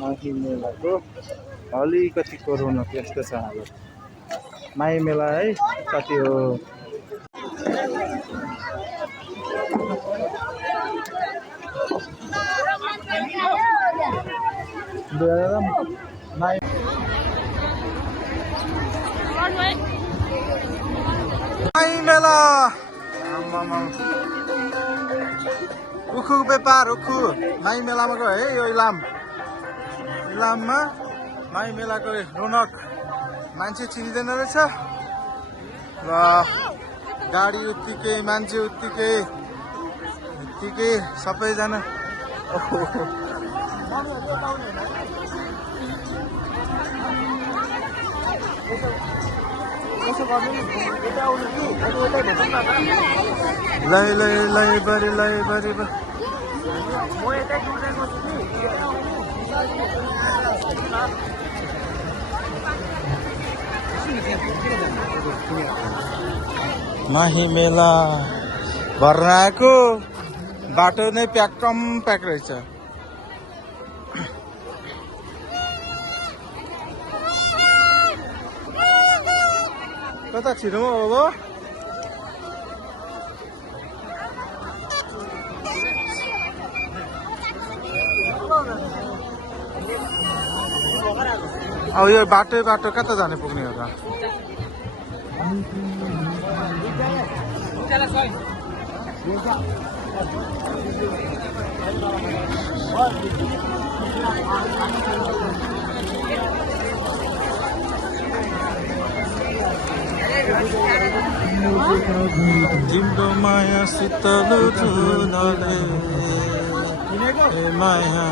माघी मेलाको अलिकति कोरोना त्यस्तो छ हालत। माई मेला है कति हो माई मेला उखु व्यापार उखु माई मेलामा गयो है यो इलाममा माई मेलाको रौनक मान्छे चिनिँदैन रहेछ र गाडी उत्तिकै मान्छे उत्तिकै सबैजना लै बरी माही मेला भर्न आएको बाटो नै प्याकम प्याक रहेछ। कता छिर्नु हो अब यो बाटो कता जाने पुग्ने हो त तिम्रो माया शीतल जुनले माया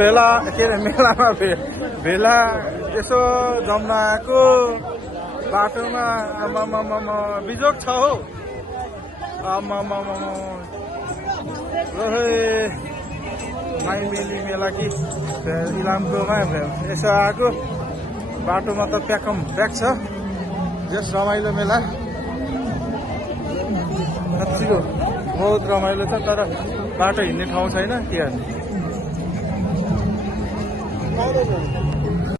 भेला के अरे मेलामा भेला यसो जम्न आएको बाटोमा आमामामा बिजोग छ हो आमामामा माई मेली मेला कि इलामकोमा यसो आएको बाटोमा त प्याकम प्याक छ जस रमाइलो मेला साँच्चीको बहुत रमाइलो छ तर बाटो हिँड्ने ठाउँ छैन के गर्ने